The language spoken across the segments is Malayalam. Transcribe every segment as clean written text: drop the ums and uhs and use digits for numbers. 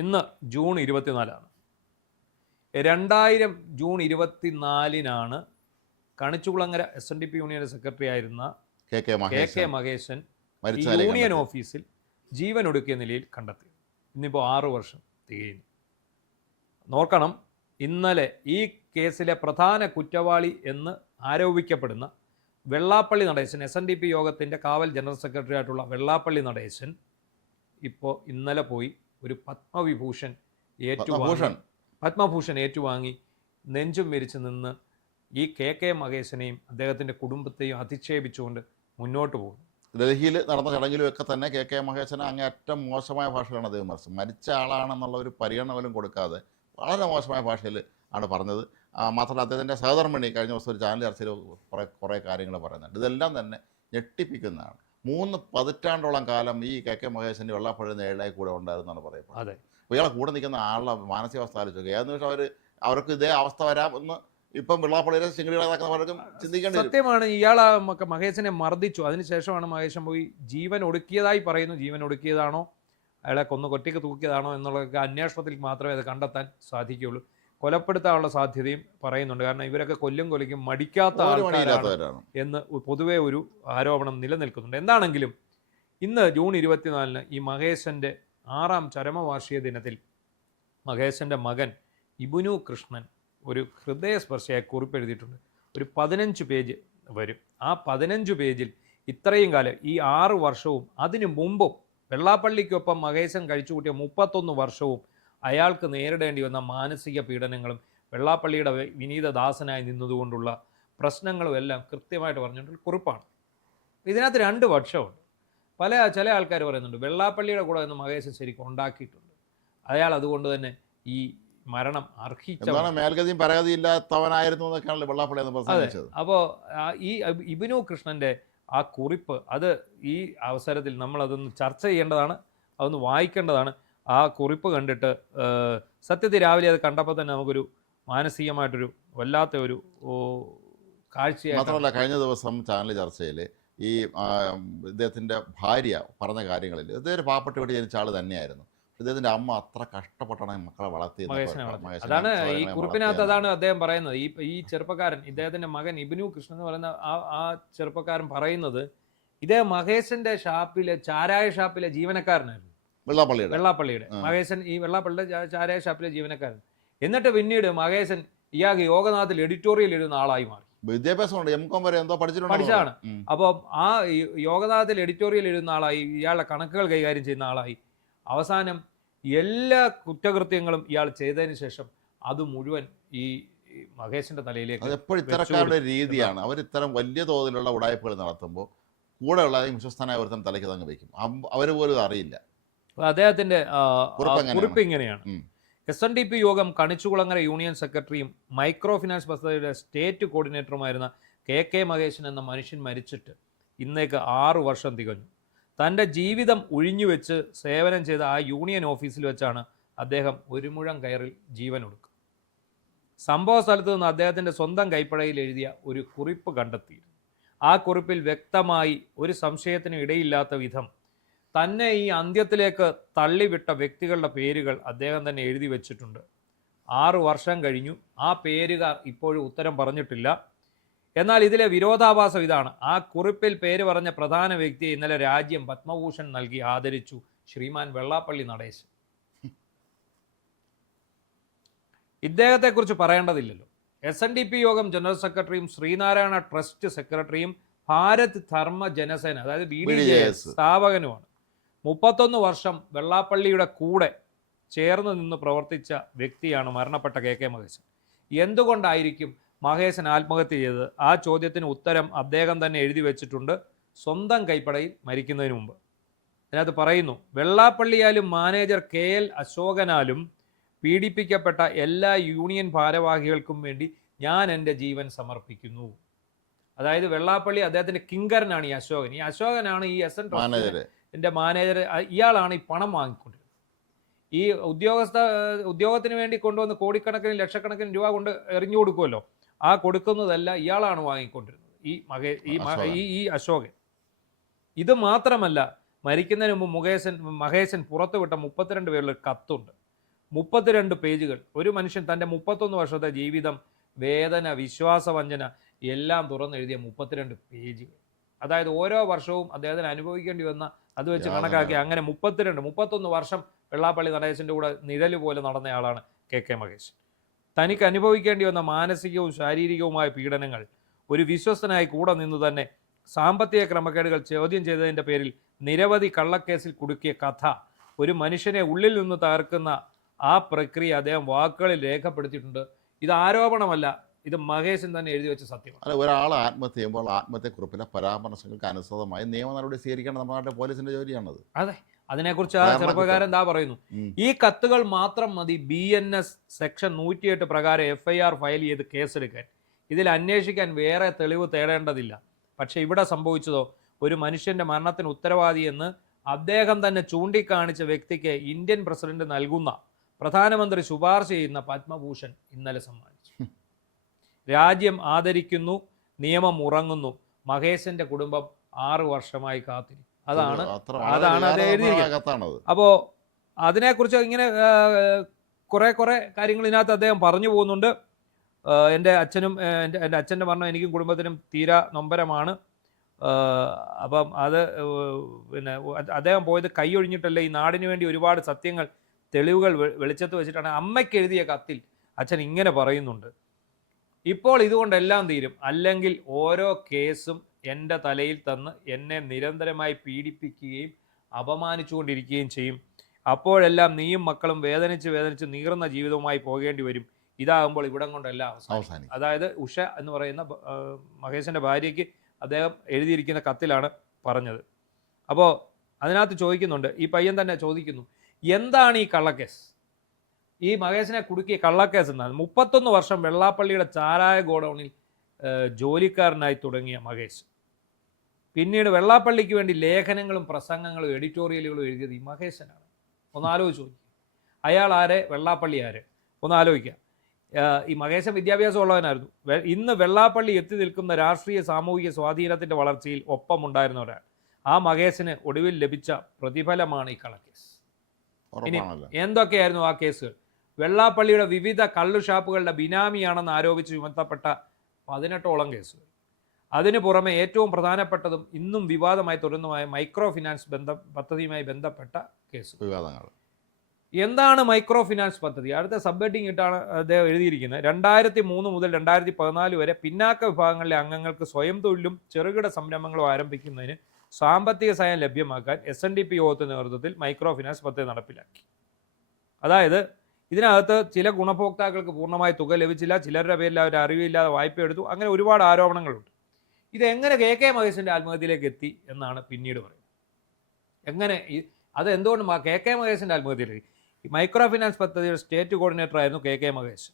ഇന്ന് June 24 2000 June 24 Kanichukulangara SNDP union secretary ആയിരുന്ന കെ മഹേശൻ യൂണിയൻ ഓഫീസിൽ ജീവൻ ഒടുക്കിയ നിലയിൽ കണ്ടെത്തി. ഇന്നിപ്പോൾ 6 വർഷം തികയുന്നു. നോക്കണം, ഇന്നലെ ഈ കേസിലെ പ്രധാന കുറ്റവാളി എന്ന് ആരോപിക്കപ്പെടുന്ന വെള്ളാപ്പള്ളി നടേശൻ, SNDP യോഗത്തിൻ്റെ കാവൽ ജനറൽ സെക്രട്ടറി ആയിട്ടുള്ള വെള്ളാപ്പള്ളി നടേശൻ ഇപ്പോൾ ഇന്നലെ പോയി ഒരു പത്മഭൂഷൺ ഏറ്റുവാങ്ങി നെഞ്ചും വിരിച്ച് നിന്ന് ഈ കെ മഹേശനെയും അദ്ദേഹത്തിൻ്റെ കുടുംബത്തെയും അധിക്ഷേപിച്ചുകൊണ്ട് മുന്നോട്ട് പോകുന്നു. ഡൽഹിയിൽ നടന്ന ചടങ്ങിലുമൊക്കെ തന്നെ കെ മഹേശന് അങ്ങേയറ്റം മോശമായ ഭാഷയിലാണ് അദ്ദേഹം വിമർശിച്ചത്. മരിച്ച ആളാണെന്നുള്ള ഒരു പരിഗണന പോലും കൊടുക്കാതെ വളരെ മോശമായ ഭാഷയിൽ ആണ് പറഞ്ഞത്. മാത്രമല്ല അദ്ദേഹത്തിൻ്റെ സഹധർമ്മിണി കഴിഞ്ഞ ദിവസം ഒരു ചാനൽ ചർച്ചയിൽ കുറേ കാര്യങ്ങൾ പറയുന്നുണ്ട്. ഇതെല്ലാം തന്നെ ഞെട്ടിപ്പിക്കുന്നതാണ്. 3 പതിറ്റാണ്ടോളം കാലം ഈ കെ മഹേശൻ്റെ വെള്ളാപ്പള്ളി നേടായി കൂടെ ഉണ്ടായിരുന്നാണ് പറയുന്നത്. അതെ, അപ്പോൾ ഇയാളെ കൂടെ നിൽക്കുന്ന ആളുടെ മാനസികാവസ്ഥ ആലോചിച്ചു. ഏത് നിമിഷം അവർക്ക് ഇതേ അവസ്ഥ വരാം എന്ന് ഇപ്പം വെള്ളാപ്പള്ളിയുടെ ശിങ്കിടികളാക്കുന്ന പലർക്കും ചിന്തിക്കേണ്ടി വരും. സത്യമാണ്. ഇയാൾ മഹേശനെ മർദ്ദിച്ചു. അതിനുശേഷമാണ് മഹേശൻ പോയി ജീവൻ ഒടുക്കിയതായി പറയുന്നു. ജീവൻ ഒടുക്കിയതാണോ, അയാളെ കൊറ്റയ്ക്ക് തൂക്കിയതാണോ എന്നുള്ളതൊക്കെ അന്വേഷണത്തിൽ മാത്രമേ അത് കണ്ടെത്താൻ സാധിക്കുകയുള്ളൂ. കൊലപ്പെടുത്താനുള്ള സാധ്യതയും പറയുന്നുണ്ട്. കാരണം ഇവരൊക്കെ കൊല്ലിക്കും മടിക്കാത്ത ആൾക്കാരാണ് എന്ന് പൊതുവേ ഒരു ആരോപണം നിലനിൽക്കുന്നുണ്ട്. എന്താണെങ്കിലും ഇന്ന് ജൂൺ 24 ഈ മഹേശൻ്റെ 6ാം ചരമവാർഷിക ദിനത്തിൽ മഹേശൻ്റെ മകൻ ഇബുനു കൃഷ്ണൻ ഒരു ഹൃദയസ്പർശിയായ കുറിപ്പ് എഴുതിയിട്ടുണ്ട്. ഒരു 15 പേജ് വരും. ആ 15 പേജിൽ ഇത്രയും കാലം ഈ 6 വർഷവും അതിനു മുമ്പും വെള്ളാപ്പള്ളിക്കൊപ്പം മഹേശൻ കഴിച്ചുകൂട്ടിയ 31 വർഷവും അയാൾക്ക് നേരിടേണ്ടി വന്ന മാനസിക പീഡനങ്ങളും വെള്ളാപ്പള്ളിയുടെ വിനീതദാസനായി നിന്നതുകൊണ്ടുള്ള പ്രശ്നങ്ങളും എല്ലാം കൃത്യമായിട്ട് പറഞ്ഞിട്ടുള്ള കുറിപ്പാണ്. ഇതിനകത്ത് 2 പക്ഷമുണ്ട്. ചില ആൾക്കാർ പറയുന്നുണ്ട് വെള്ളാപ്പള്ളിയുടെ കൂടെ നിന്ന് മഹേശൻ ശരിക്കും ഉണ്ടാക്കിയിട്ടുണ്ട്, അയാൾ അതുകൊണ്ട് തന്നെ ഈ മരണം അർഹിച്ചതാണ്, മേൽഗതിയും പരാതിയില്ലാത്തവനായിരുന്നു എന്നൊക്കെയാണല്ലോ വെള്ളാപ്പള്ളി എന്ന് പ്രസംഗിച്ചത്. അപ്പോൾ ഈ ഇബിനു കൃഷ്ണൻ്റെ ആ കുറിപ്പ് അത് ഈ അവസരത്തിൽ നമ്മളതൊന്ന് ചർച്ച ചെയ്യേണ്ടതാണ്, അതൊന്ന് വായിക്കേണ്ടതാണ്. ആ കുറിപ്പ് കണ്ടിട്ട് സത്യത്തിൽ രാവിലെ അത് കണ്ടപ്പോൾ തന്നെ നമുക്കൊരു മാനസികമായിട്ടൊരു വല്ലാത്ത ഒരു കാഴ്ചയായി. മാത്രമല്ല, കഴിഞ്ഞ ദിവസം ചാനൽ ചർച്ചയിൽ ഈ ഇദ്ദേഹത്തിൻ്റെ ഭാര്യ പറഞ്ഞ കാര്യങ്ങളിൽ ഇദ്ദേഹം ഒരു പാവപ്പെട്ട വീട്ടിൽ ജനിച്ച ആൾ തന്നെയായിരുന്നു. ഇദ്ദേഹത്തിൻ്റെ അമ്മ അത്ര കഷ്ടപ്പെട്ടാണ് മക്കളെ വളർത്തിയത്. അതാണ് ഈ കുറിപ്പിനകത്ത് അതാണ് അദ്ദേഹം പറയുന്നത്. ഈ ചെറുപ്പക്കാരൻ, ഇദ്ദേഹത്തിൻ്റെ മകൻ ഇബിനു കൃഷ്ണൻ എന്ന് പറയുന്ന ആ ചെറുപ്പക്കാരൻ പറയുന്നത് ഇദ്ദേഹം മഹേശൻ്റെ ചാരായ ഷാപ്പിലെ ജീവനക്കാരനായിരുന്നു. വെള്ളാപ്പള്ളിയുടെ മഹേശൻ ഈ വെള്ളാപ്പള്ളിയുടെ ചാരായ ഷാപ്പിലെ ജീവനക്കാരൻ. എന്നിട്ട് പിന്നീട് മഹേശൻ ഇയാൾക്ക് യോഗനാഥിൽ എഡിറ്റോറിയൽ എഴുതുന്ന ആളായി മാറി. വിദ്യാഭ്യാസമുണ്ട്, M.Com വരെ എന്തോ പഠിച്ചതാണ്. അപ്പോൾ ആ യോഗനാഥിൽ എഡിറ്റോറിയൽ എഴുതുന്ന ആളായി, ഇയാളുടെ കണക്കുകൾ കൈകാര്യം ചെയ്യുന്ന ആളായി. അവസാനം എല്ലാ കുറ്റകൃത്യങ്ങളും ഇയാൾ ചെയ്തതിന് ശേഷം അത് മുഴുവൻ ഈ മഹേശന്റെ തലയിലേക്ക്. എപ്പോഴും ഇത്തരക്കാരുടെ രീതിയാണ്. അവർ ഇത്തരം വലിയ തോതിലുള്ള ഉടായ്പകൾ നടത്തുമ്പോൾ കൂടെയുള്ള വിശ്വസ്തനായ ഒരുത്തൻ തലയ്ക്ക് തങ്ങ് വയ്ക്കും. അവർ പോലും അറിയില്ല. അദ്ദേഹത്തിന്റെ കുറിപ്പ് ഇങ്ങനെയാണ്. SNDP യോഗം കണിച്ചുകുളങ്ങര യൂണിയൻ സെക്രട്ടറിയും മൈക്രോ ഫിനാൻസ് പദ്ധതിയുടെ സ്റ്റേറ്റ് കോർഡിനേറ്ററുമായിരുന്ന കെ മഹേശൻ എന്ന മനുഷ്യൻ മരിച്ചിട്ട് ഇന്നേക്ക് 6 വർഷം തികഞ്ഞു. തൻ്റെ ജീവിതം ഒഴിഞ്ഞുവെച്ച് സേവനം ചെയ്ത ആ യൂണിയൻ ഓഫീസിൽ വെച്ചാണ് അദ്ദേഹം ഒരു മുഴം കയറിൽ ജീവൻ ഒടുക്കുക. സംഭവ സ്ഥലത്ത് നിന്ന് അദ്ദേഹത്തിൻ്റെ സ്വന്തം കൈപ്പടയിൽ എഴുതിയ ഒരു കുറിപ്പ് കണ്ടെത്തിയിരുന്നു. ആ കുറിപ്പിൽ വ്യക്തമായി ഒരു സംശയത്തിനും ഇടയില്ലാത്ത വിധം തന്നെ ഈ അന്ത്യത്തിലേക്ക് തള്ളിവിട്ട വ്യക്തികളുടെ പേരുകൾ അദ്ദേഹം തന്നെ എഴുതി വെച്ചിട്ടുണ്ട്. 6 വർഷം കഴിഞ്ഞു, ആ പേരുകാർ ഇപ്പോഴും ഉത്തരം പറഞ്ഞിട്ടില്ല. എന്നാൽ ഇതിലെ വിരോധാഭാസം ഇതാണ്. ആ കുറിപ്പിൽ പേര് പറഞ്ഞ പ്രധാന വ്യക്തിയെ ഇന്നലെ രാജ്യം പത്മഭൂഷൺ നൽകി ആദരിച്ചു. ശ്രീമാൻ വെള്ളാപ്പള്ളി നടേശൻ. ഇദ്ദേഹത്തെക്കുറിച്ച് പറയേണ്ടതില്ലല്ലോ. SNDP യോഗം ജനറൽ സെക്രട്ടറിയും ശ്രീനാരായണ ട്രസ്റ്റ് സെക്രട്ടറിയും ഭാരത് ധർമ്മ ജനസേന അതായത് BDJS സ്ഥാപകനുമാണ്. 31 വർഷം വെള്ളാപ്പള്ളിയുടെ കൂടെ ചേർന്ന് നിന്ന് പ്രവർത്തിച്ച വ്യക്തിയാണ് മരണപ്പെട്ട കെ മഹേശൻ. എന്തുകൊണ്ടായിരിക്കും മഹേശൻ ആത്മഹത്യ ചെയ്തത്? ആ ചോദ്യത്തിന് ഉത്തരം അദ്ദേഹം തന്നെ എഴുതി വെച്ചിട്ടുണ്ട് സ്വന്തം കൈപ്പടയിൽ മരിക്കുന്നതിന് മുമ്പ്. അതിനകത്ത് പറയുന്നു, വെള്ളാപ്പള്ളിയാലും മാനേജർ KL അശോകനാലും പീഡിപ്പിക്കപ്പെട്ട എല്ലാ യൂണിയൻ ഭാരവാഹികൾക്കും വേണ്ടി ഞാൻ എൻ്റെ ജീവൻ സമർപ്പിക്കുന്നു. അതായത് വെള്ളാപ്പള്ളി അദ്ദേഹത്തിൻ്റെ കിങ്കരനാണ് ഈ അശോകൻ. ഈ അശോകനാണ് ഈ SN ട്രസ്റ്റിൻ്റെ മാനേജർ. ഇയാളാണ് ഈ പണം വാങ്ങിക്കൊണ്ടിരുന്നത്. ഈ ഉദ്യോഗത്തിന് വേണ്ടി കൊണ്ടുവന്ന് കോടിക്കണക്കിന് ലക്ഷക്കണക്കിന് രൂപ കൊണ്ട് എറിഞ്ഞു കൊടുക്കുമല്ലോ, ആ കൊടുക്കുന്നതല്ല ഇയാളാണ് വാങ്ങിക്കൊണ്ടിരുന്നത്, ഈ അശോകൻ. ഇത് മാത്രമല്ല, മരിക്കുന്നതിന് മുമ്പ് മഹേശൻ പുറത്തുവിട്ട 32 പേരുടെ കത്തുണ്ട്. 32 പേജുകൾ. ഒരു മനുഷ്യൻ തൻ്റെ 31 വർഷത്തെ ജീവിതം, വേദന, വിശ്വാസവഞ്ചന എല്ലാം തുറന്നെഴുതിയ 32 പേജുകൾ. അതായത് ഓരോ വർഷവും അദ്ദേഹത്തിന് അനുഭവിക്കേണ്ടി വന്ന അത് വെച്ച് കണക്കാക്കി അങ്ങനെ 31 വർഷം വെള്ളാപ്പള്ളി നടേശൻ്റെ കൂടെ നിഴല് പോലെ നടന്നയാളാണ് KK മഹേശൻ. തനിക്ക് അനുഭവിക്കേണ്ടി വന്ന മാനസികവും ശാരീരികവുമായ പീഡനങ്ങൾ ഒരു വിശ്വസ്തനായി കൂടെ നിന്ന് തന്നെ സാമ്പത്തിക ക്രമക്കേടുകൾ ചോദ്യം ചെയ്തതിൻ്റെ പേരിൽ നിരവധി കള്ളക്കേസിൽ കുടുക്കിയ കഥ, ഒരു മനുഷ്യനെ ഉള്ളിൽ നിന്ന് തകർക്കുന്ന ആ പ്രക്രിയ അദ്ദേഹം വാക്കുകളിൽ രേഖപ്പെടുത്തിയിട്ടുണ്ട്. ഇത് ആരോപണമല്ല, ഇത് മഹേശൻ തന്നെ എഴുതി വെച്ച സത്യമാണ്. അല്ല, ഒരാൾ ആത്മഹത്യ ചെയ്യുമ്പോൾ ആത്മഹത്യക്കുറിപ്പിലെ പരാമർശങ്ങൾക്ക് അനുസൃതമായി നിയമ നടപടി സ്വീകരിക്കേണ്ട നമ്മുടെ നാട്ടിലെ പോലീസിന്റെ ജോലിയാണത്. അതെ, അതിനെക്കുറിച്ച് ആ ചെറുപ്പക്കാരൻ എന്താ പറയുന്നു, ഈ കത്തുകൾ മാത്രം മതി BNS സെക്ഷൻ 108 പ്രകാരം FIR ഫയൽ ചെയ്ത് കേസെടുക്കാൻ. ഇതിൽ അന്വേഷിക്കാൻ വേറെ തെളിവ് തേടേണ്ടതില്ല. പക്ഷെ ഇവിടെ സംഭവിച്ചതോ, ഒരു മനുഷ്യന്റെ മരണത്തിന് ഉത്തരവാദിയെന്ന് അദ്ദേഹം തന്നെ ചൂണ്ടിക്കാണിച്ച വ്യക്തിക്ക് ഇന്ത്യൻ പ്രസിഡന്റ് നൽകുന്ന, പ്രധാനമന്ത്രി ശുപാർശ ചെയ്യുന്ന പത്മഭൂഷൺ ഇന്നലെ സമ്മാനിച്ചു. രാജ്യം ആദരിക്കുന്നു, നിയമം ഉറങ്ങുന്നു, മഹേശന്റെ കുടുംബം 6 വർഷമായി കാത്തിരിക്കും. അതാണ് അത് എഴുതിയിരിക്കുന്നത്. അപ്പോൾ അതിനെക്കുറിച്ച് ഇങ്ങനെ കുറേ കാര്യങ്ങൾ ഇതിനകത്ത് അദ്ദേഹം പറഞ്ഞു പോകുന്നുണ്ട്. എൻ്റെ അച്ഛൻ്റെ മരണം എനിക്കും കുടുംബത്തിനും തീരാ നൊമ്പരമാണ്. അപ്പം അത് പിന്നെ അദ്ദേഹം പോയത് കൈയൊഴിഞ്ഞിട്ടല്ല, ഈ നാടിന് വേണ്ടി ഒരുപാട് സത്യങ്ങൾ, തെളിവുകൾ വെളിച്ചത്ത് വെച്ചിട്ടാണ്. അമ്മയ്ക്ക് എഴുതിയ കത്തിൽ അച്ഛൻ ഇങ്ങനെ പറയുന്നുണ്ട്, ഇപ്പോൾ ഇതുകൊണ്ടെല്ലാം തീരും, അല്ലെങ്കിൽ ഓരോ കേസും എൻ്റെ തലയിൽ തന്ന് എന്നെ നിരന്തരമായി പീഡിപ്പിക്കുകയും അപമാനിച്ചുകൊണ്ടിരിക്കുകയും ചെയ്യും. അപ്പോഴെല്ലാം നീയും മക്കളും വേദനിച്ച് നീറുന്ന ജീവിതവുമായി പോകേണ്ടി വരും. ഇതാകുമ്പോൾ ഇവിടം കൊണ്ടെല്ലാം അവസാനിക്കും. അതായത് ഉഷ എന്ന് പറയുന്ന മഹേശൻ്റെ ഭാര്യയ്ക്ക് അദ്ദേഹം എഴുതിയിരിക്കുന്ന കത്തിലാണ് പറഞ്ഞത്. അപ്പോൾ അതിനകത്ത് ചോദിക്കുന്നുണ്ട്, ഈ പയ്യൻ തന്നെ ചോദിക്കുന്നു, എന്താണ് ഈ കള്ളക്കേസ്? ഈ മഹേശനെ കുടുക്കിയ കള്ളക്കേസ് എന്നാണ്. 31 വർഷം വെള്ളാപ്പള്ളിയുടെ ചാരായ ഗോഡൌണിൽ ജോലിക്കാരനായി തുടങ്ങിയ മഹേശ് പിന്നീട് വെള്ളാപ്പള്ളിക്ക് വേണ്ടി ലേഖനങ്ങളും പ്രസംഗങ്ങളും എഡിറ്റോറിയലുകളും എഴുതിയത് ഈ മഹേശനാണ്. ഒന്ന് ആലോചിച്ച് നോക്കി, അയാൾ ആരെ, വെള്ളാപ്പള്ളി ആര്? ഒന്ന് ആലോചിക്കുക. ഈ മഹേശൻ വിദ്യാഭ്യാസം ഉള്ളവനായിരുന്നു. ഇന്ന് വെള്ളാപ്പള്ളി എത്തി നിൽക്കുന്ന രാഷ്ട്രീയ സാമൂഹിക സ്വാധീനത്തിൻ്റെ വളർച്ചയിൽ ഒപ്പമുണ്ടായിരുന്നവരാണ്. ആ മഹേശന് ഒടുവിൽ ലഭിച്ച പ്രതിഫലമാണ് ഈ കള്ളക്കേസ്. ഇനി എന്തൊക്കെയായിരുന്നു ആ കേസുകൾ? വെള്ളാപ്പള്ളിയുടെ വിവിധ കള്ളുഷാപ്പുകളുടെ ബിനാമിയാണെന്ന് ആരോപിച്ച് ചുമത്തപ്പെട്ട 18ഓളം കേസുകൾ. അതിനു പുറമെ ഏറ്റവും പ്രധാനപ്പെട്ടതും ഇന്നും വിവാദമായി തുടരുന്നതുമായ മൈക്രോ ഫിനാൻസ് പദ്ധതിയുമായി ബന്ധപ്പെട്ട കേസ് വിവാദങ്ങൾ. എന്താണ് മൈക്രോ ഫിനാൻസ് പദ്ധതി? അടുത്ത സബ് ഹെഡിങ് ഇട്ടാണ് അദ്ദേഹം എഴുതിയിരിക്കുന്നത്. 2003 മുതൽ 2014 വരെ പിന്നാക്ക വിഭാഗങ്ങളിലെ അംഗങ്ങൾക്ക് സ്വയം തൊഴിലും ചെറുകിട സംരംഭങ്ങളും ആരംഭിക്കുന്നതിന് സാമ്പത്തിക സഹായം ലഭ്യമാക്കാൻ SNDP യോഗത്തിന്റെ നേതൃത്വത്തിൽ മൈക്രോ ഫിനാൻസ് പദ്ധതി നടപ്പിലാക്കി. അതായത് ഇതിനകത്ത് ചില ഗുണഭോക്താക്കൾക്ക് പൂർണ്ണമായി തുക ലഭിച്ചില്ല, ചിലരുടെ പേരിൽ അവർ അറിവില്ലാതെ വായ്പ എടുത്തു, അങ്ങനെ ഒരുപാട് ആരോപണങ്ങളുണ്ട്. ഇതെങ്ങനെ KK മഹേശൻ്റെ ആത്മഹത്യയിലേക്ക് എത്തി എന്നാണ് പിന്നീട് പറയുന്നത്. എങ്ങനെ അതെന്തുകൊണ്ട് KK മഹേശൻ്റെ ആത്മഹത്യയിലേക്ക്? ഈ മൈക്രോ ഫിനാൻസ് പദ്ധതിയുടെ സ്റ്റേറ്റ് കോർഡിനേറ്റർ ആയിരുന്നു KK മഹേശൻ.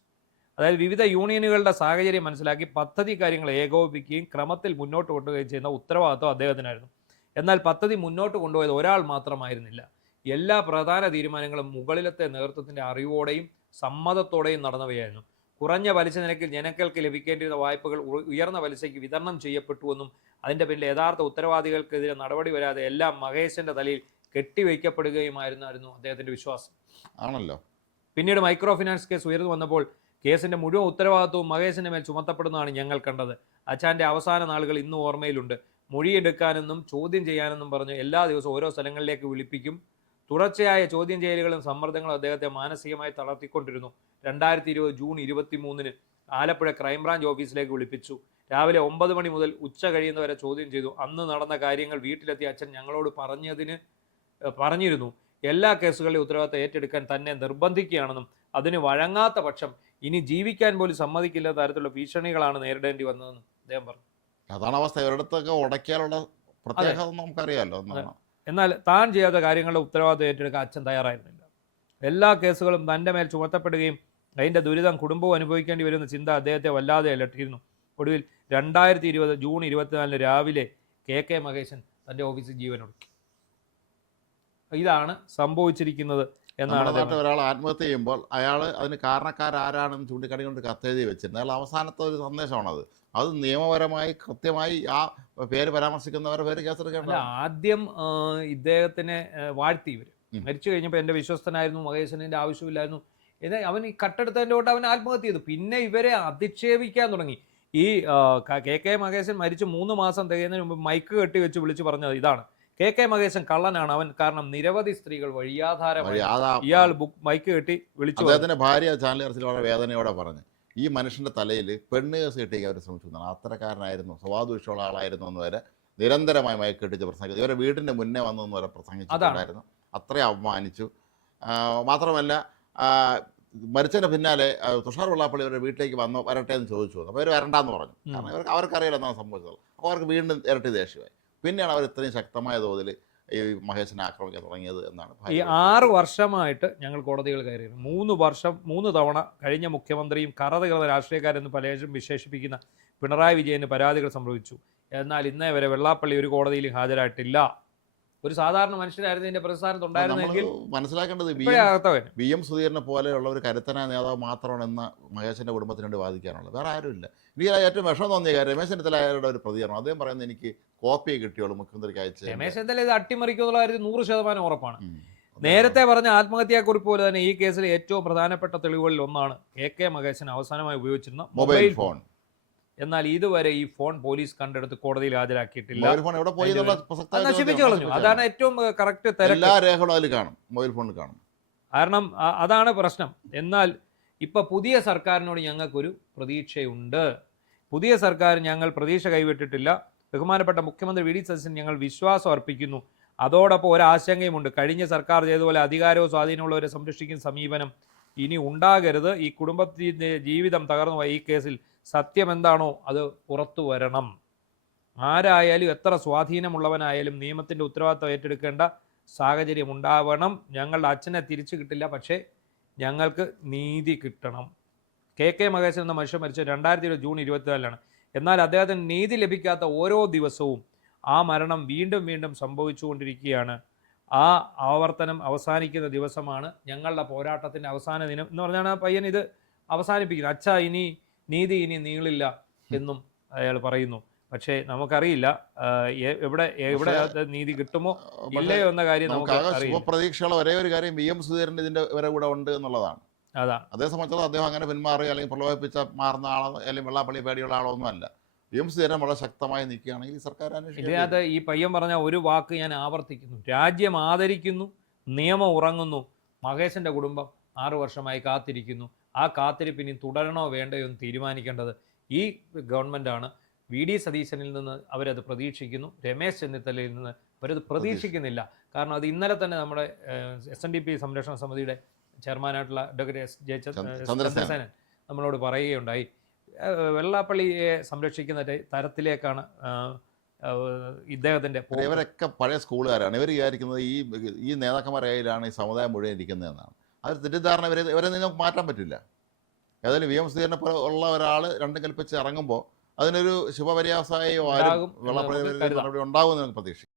അതായത് വിവിധ യൂണിയനുകളുടെ സാഹചര്യം മനസ്സിലാക്കി പദ്ധതി കാര്യങ്ങൾ ഏകോപിപ്പിക്കുകയും ക്രമത്തിൽ മുന്നോട്ട് കൊണ്ടുപോവുകയും ചെയ്യുന്ന ഉത്തരവാദിത്വം അദ്ദേഹത്തിനായിരുന്നു. എന്നാൽ പദ്ധതി മുന്നോട്ട് കൊണ്ടുപോയത് ഒരാൾ മാത്രമായിരുന്നില്ല. എല്ലാ പ്രധാന തീരുമാനങ്ങളും മുകളിലത്തെ നേതൃത്വത്തിൻ്റെ അറിവോടെയും സമ്മതത്തോടെയും നടന്നവയായിരുന്നു. കുറഞ്ഞ പലിശ നിരക്കിൽ ജനങ്ങൾക്ക് ലഭിക്കേണ്ടിയിരുന്ന വായ്പകൾ ഉയർന്ന പലിശയ്ക്ക് വിതരണം ചെയ്യപ്പെട്ടുവെന്നും അതിൻ്റെ പിന്നിൽ യഥാർത്ഥ ഉത്തരവാദികൾക്കെതിരെ നടപടി വരാതെ എല്ലാം മഹേശൻ്റെ തലയിൽ കെട്ടിവയ്ക്കപ്പെടുകയുമായിരുന്നു അദ്ദേഹത്തിൻ്റെ വിശ്വാസം ആണല്ലോ. പിന്നീട് മൈക്രോ ഫിനാൻസ് കേസ് ഉയർന്നു വന്നപ്പോൾ കേസിൻ്റെ മുഴുവൻ ഉത്തരവാദിത്വവും മഹേശൻ്റെ മേൽ ചുമത്തപ്പെടുന്നതാണ് ഞങ്ങൾ കണ്ടത്. അച്ഛൻ്റെ അവസാന നാളുകൾ ഇന്നും ഓർമ്മയിലുണ്ട്. മൊഴിയെടുക്കാനെന്നും ചോദ്യം ചെയ്യാനെന്നും പറഞ്ഞ് എല്ലാ ദിവസവും ഓരോ സ്ഥലങ്ങളിലേക്ക് വിളിപ്പിക്കും. തുടർച്ചയായ ചോദ്യം ചെയ്യലുകളും സമ്മർദ്ദങ്ങളും അദ്ദേഹത്തെ മാനസികമായി തളർത്തിക്കൊണ്ടിരുന്നു. 2020 ജൂൺ 23 ആലപ്പുഴ ക്രൈംബ്രാഞ്ച് ഓഫീസിലേക്ക് വിളിപ്പിച്ചു. രാവിലെ 9 മണി മുതൽ ഉച്ച കഴിയുന്നവരെ ചോദ്യം ചെയ്തു. അന്ന് നടന്ന കാര്യങ്ങൾ വീട്ടിലെത്തിയ അച്ഛൻ ഞങ്ങളോട് പറഞ്ഞിരുന്നു. എല്ലാ കേസുകളുടെ ഉത്തരവാദിത്തം ഏറ്റെടുക്കാൻ തന്നെ നിർബന്ധിക്കുകയാണെന്നും അതിന് വഴങ്ങാത്ത പക്ഷം ഇനി ജീവിക്കാൻ പോലും സമ്മതിക്കില്ലാത്ത തരത്തിലുള്ള ഭീഷണികളാണ് നേരിടേണ്ടി വന്നതെന്നും അദ്ദേഹം പറഞ്ഞു. അതാണ് അവസ്ഥ. ഇവരിടത്തൊക്കെ ഉടക്കിയാലുള്ള പ്രത്യേകത നമുക്കറിയാമല്ലോ. എന്നാൽ താൻ ചെയ്യാത്ത കാര്യങ്ങളുടെ ഉത്തരവാദിത്തം ഏറ്റെടുക്കാൻ അച്ഛൻ തയ്യാറായിരുന്നില്ല. എല്ലാ കേസുകളും തൻ്റെ മേൽ ചുമത്തപ്പെടുകയും അതിൻ്റെ ദുരിതം കുടുംബവും അനുഭവിക്കേണ്ടി വരുന്ന ചിന്ത അദ്ദേഹത്തെ വല്ലാതെ അലട്ടിയിരുന്നു. ഒടുവിൽ 2020 ജൂൺ 24 രാവിലെ KK മഹേശൻ തൻ്റെ ഓഫീസിൽ ജീവനൊടുക്കി. ഇതാണ് സംഭവിച്ചിരിക്കുന്നത് എന്നാണ്. ഒരാൾ ആത്മഹത്യ ചെയ്യുമ്പോൾ അയാൾ അതിന് കാരണക്കാരാരാണെന്ന് ചൂണ്ടിക്കാണിക്കൊണ്ട് കത്തെഴുതി വെച്ചിരുന്നത്. അയാൾ അവസാനത്തെ ഒരു സന്ദേശമാണത്. അത് നിയമപരമായി കൃത്യമായി ആ പേര് പരാമർശിക്കുന്നവരുടെ പേര് കേസെടുക്കേണ്ട. ആദ്യം ഇദ്ദേഹത്തിനെ വാഴ്ത്തി വരും. മരിച്ചു കഴിഞ്ഞപ്പോൾ എൻ്റെ വിശ്വസ്തനായിരുന്നു, മഹേശൻ്റെ ആവശ്യമില്ലായിരുന്നു എന്നാൽ അവൻ ഈ കട്ടെടുത്തതിൻ്റെ തൊട്ട് അവൻ ആത്മഹത്യ ചെയ്തു. പിന്നെ ഇവരെ അധിക്ഷേപിക്കാൻ തുടങ്ങി. ഈ കെ മഹേശൻ മരിച്ച് 3 മാസം തികയുന്നതിന് മുമ്പ് മൈക്ക് കെട്ടി വെച്ച് വിളിച്ച് പറഞ്ഞത് ഇതാണ്: കെ മഹേശൻ കള്ളനാണ്, അവൻ കാരണം നിരവധി സ്ത്രീകൾ വഴിയാധാരമായി. ഇയാൾ മൈക്ക് കെട്ടി വിളിച്ചു. അദ്ദേഹത്തിന്റെ ഭാര്യ ചാനൽ ചർച്ചയിൽ വളരെ വേദനയോടെ പറഞ്ഞു, ഈ മനുഷ്യന്റെ തലയിൽ പെണ്ണ് കേസ് കെട്ടിക്കാൻ അവർ ശ്രമിച്ചു എന്നാണ്. അത്തരക്കാരനായിരുന്നു, സ്വഭാവദൂഷ്യമുള്ള ആളായിരുന്നു എന്ന് വരെ നിരന്തരമായി മയക്ക് കെട്ടിച്ച് പ്രസംഗിച്ചു. ഇവരെ വീടിന്റെ മുന്നേ വന്നു എന്ന് വരെ പ്രസംഗിച്ചിട്ടുണ്ടായിരുന്നു. അത്രയും അപമാനിച്ചു. മാത്രമല്ല മരിച്ചതിന് പിന്നാലെ തുഷാർ വെള്ളാപ്പള്ളി അവരുടെ വീട്ടിലേക്ക് വരട്ടെ എന്ന് ചോദിച്ചു. അപ്പോൾ അവർ വരണ്ടെന്ന് പറഞ്ഞു. കാരണം അവർക്കറിയില്ല എന്താണ് സംഭവിച്ചത്. അപ്പോൾ അവർക്ക് വീണ്ടും ഇരട്ടി ദേഷ്യമായി. പിന്നെയാണ് അവർ ഇത്രയും ശക്തമായ തോതിൽ ഈ മഹേശനെ ആക്രമിക്കാൻ തുടങ്ങിയത് എന്നാണ്. ഈ 6 വർഷമായിട്ട് ഞങ്ങൾ കോടതികൾ കയറി 3 തവണ കഴിഞ്ഞ മുഖ്യമന്ത്രിയും കറതകള രാഷ്ട്രീയക്കാരെന്ന് പലരും വിശേഷിപ്പിക്കുന്ന പിണറായി വിജയന് പരാതികൾ സംഭവിച്ചു. എന്നാൽ ഇന്നേ വരെ വെള്ളാപ്പള്ളി ഒരു കോടതിയിലും ഹാജരായിട്ടില്ല. ഒരു സാധാരണ മനുഷ്യരായിരുന്നു ഇതിന്റെ പ്രസ്ഥാനത്ത് ഉണ്ടായിരുന്നെങ്കിൽ മനസ്സിലാക്കേണ്ടത് വി എം സുധീരനെ പോലെയുള്ള ഒരു കരുത്തനായ നേതാവ് മാത്രമാണ് ഇന്ന് മഹേശന്റെ കുടുംബത്തിന് വേണ്ടി വാദിക്കാനുള്ളത്. വേറെ ആരുമില്ല. എനിക്ക് ഏറ്റവും വിഷമം തോന്നിയ കാര്യം രമേശ് ചെന്നിത്തലയുടെ ഒരു പ്രതികരണം. അദ്ദേഹം പറയുന്നത് എനിക്ക് കോപ്പിയെ കിട്ടിയുള്ളൂ മുഖ്യമന്ത്രിക്ക് അയച്ചു. രമേശ് ചെന്നിത്തല ഇത് അട്ടിമറിക്കുന്നുള്ള കാര്യത്തിൽ 100% ഉറപ്പാണ്. നേരത്തെ പറഞ്ഞ ആത്മഹത്യാക്കുറിപ്പ് പോലെ തന്നെ ഈ കേസിലെ ഏറ്റവും പ്രധാനപ്പെട്ട തെളിവുകളിൽ ഒന്നാണ് കെ മഹേശൻ അവസാനമായി ഉപയോഗിച്ചിരുന്ന മൊബൈൽ ഫോൺ. എന്നാൽ ഇതുവരെ ഈ ഫോൺ പോലീസ് കണ്ടെടുത്ത് കോടതിയിൽ ഹാജരാക്കിയിട്ടില്ല. നശിപ്പിച്ചു കളഞ്ഞു. അതാണ് ഏറ്റവും കറക്റ്റ് കാരണം അതാണ് പ്രശ്നം. എന്നാൽ ഇപ്പൊ പുതിയ സർക്കാരിനോട് ഞങ്ങൾക്കൊരു പ്രതീക്ഷയുണ്ട്. പുതിയ സർക്കാർ ഞങ്ങൾ പ്രതീക്ഷ കൈവിട്ടിട്ടില്ല. ബഹുമാനപ്പെട്ട മുഖ്യമന്ത്രി വി ഡി സതീശൻ ഞങ്ങൾ വിശ്വാസം അർപ്പിക്കുന്നു. അതോടൊപ്പം ഒരാശങ്കയുമുണ്ട്. കഴിഞ്ഞ സർക്കാർ ചെയ്തതുപോലെ അധികാരവും സ്വാധീനമുള്ളവരെ സംരക്ഷിക്കുന്ന സമീപനം ഇനി ഉണ്ടാകരുത്. ഈ കുടുംബത്തിൻ്റെ ജീവിതം തകർന്നു പോയ ഈ കേസിൽ സത്യം എന്താണോ അത് പുറത്തു വരണം. ആരായാലും എത്ര സ്വാധീനമുള്ളവനായാലും നിയമത്തിൻ്റെ ഉത്തരവാദിത്വം ഏറ്റെടുക്കേണ്ട സാഹചര്യം ഉണ്ടാവണം. ഞങ്ങളുടെ അച്ഛനെ തിരിച്ചു കിട്ടില്ല, പക്ഷേ ഞങ്ങൾക്ക് നീതി കിട്ടണം. കെ മഹേശൻ എന്ന മനുഷ്യൻ മരിച്ച 2020 ജൂൺ 24 എന്നാൽ അദ്ദേഹത്തിന് നീതി ലഭിക്കാത്ത ഓരോ ദിവസവും ആ മരണം വീണ്ടും വീണ്ടും സംഭവിച്ചുകൊണ്ടിരിക്കുകയാണ്. ആ ആവർത്തനം അവസാനിക്കുന്ന ദിവസമാണ് ഞങ്ങളുടെ പോരാട്ടത്തിൻ്റെ അവസാന ദിനം എന്ന് പറഞ്ഞാണ് പയ്യൻ ഇത് അവസാനിപ്പിക്കുന്നത്. അച്ഛാ ഇനി നീതി ഇനി നീളില്ല എന്നും അയാൾ പറയുന്നു. പക്ഷേ നമുക്കറിയില്ല എവിടെ നീതി കിട്ടുമോ ഇല്ലയോ എന്ന കാര്യം നമുക്ക് പ്രതീക്ഷയുള്ള ഒരേ ഒരു കാര്യം വി എം സുധീരൻ ഇതിന്റെ വരെ കൂടെ ഉണ്ട് എന്നുള്ളതാണ്. അതാണ് അതേ സംബന്ധിച്ചത് അദ്ദേഹം അങ്ങനെ പിന്മാറി അല്ലെങ്കിൽ പ്രലോഭിപ്പിച്ച മാറുന്ന ആളോ അല്ലെങ്കിൽ വെള്ളാപ്പള്ളി പേടിയുള്ള ആളോ ഒന്നും അല്ല. വി എം സുധീരൻ വളരെ ശക്തമായി നിൽക്കുകയാണെങ്കിൽ സർക്കാർ ഇതിനകത്ത് ഈ പയ്യൻ പറഞ്ഞ ഒരു വാക്ക് ഞാൻ ആവർത്തിക്കുന്നു: രാജ്യം ആദരിക്കുന്നു, നിയമം ഉറങ്ങുന്നു. മഹേശന്റെ കുടുംബം 6 വർഷമായി കാത്തിരിക്കുന്നു. ആ കാത്തിരിപ്പിനി തുടരണോ വേണ്ടയോ എന്ന് തീരുമാനിക്കേണ്ടത് ഈ ഗവൺമെൻറ്റാണ്. വി ഡി സതീശനിൽ നിന്ന് അവരത് പ്രതീക്ഷിക്കുന്നു. രമേശ് ചെന്നിത്തലയിൽ നിന്ന് അവരത് പ്രതീക്ഷിക്കുന്നില്ല. കാരണം അത് ഇന്നലെ തന്നെ നമ്മുടെ SNDP സംരക്ഷണ സമിതിയുടെ ചെയർമാനായിട്ടുള്ള ഡോക്ടർ ചന്ദ്രസേനൻ നമ്മളോട് പറയുകയുണ്ടായി. വെള്ളാപ്പള്ളിയെ സംരക്ഷിക്കുന്ന തരത്തിലേക്കാണ് ഇദ്ദേഹത്തിൻ്റെ. ഇവരൊക്കെ പഴയ സ്കൂളുകാരാണ്. ഇവർ വിചാരിക്കുന്നത് ഈ നേതാക്കന്മാരുടെ കയ്യിലാണ് ഈ സമുദായം മുഴുവൻ ഇരിക്കുന്നതെന്നാണ്. അത് തെറ്റിദ്ധാരണ ഇവരെ നിന്ന് മാറ്റാൻ പറ്റില്ല. ഏതായാലും വി എം സുധീരനെ പോലെ ഉള്ള ഒരാൾ രണ്ടും കൽപ്പിച്ച് ഇറങ്ങുമ്പോൾ അതിനൊരു ശുഭപര്യാവസായോ ആരും വെള്ളാപ്പള്ളി ഉണ്ടാകുമെന്ന് നമുക്ക് പ്രതീക്ഷിക്കും.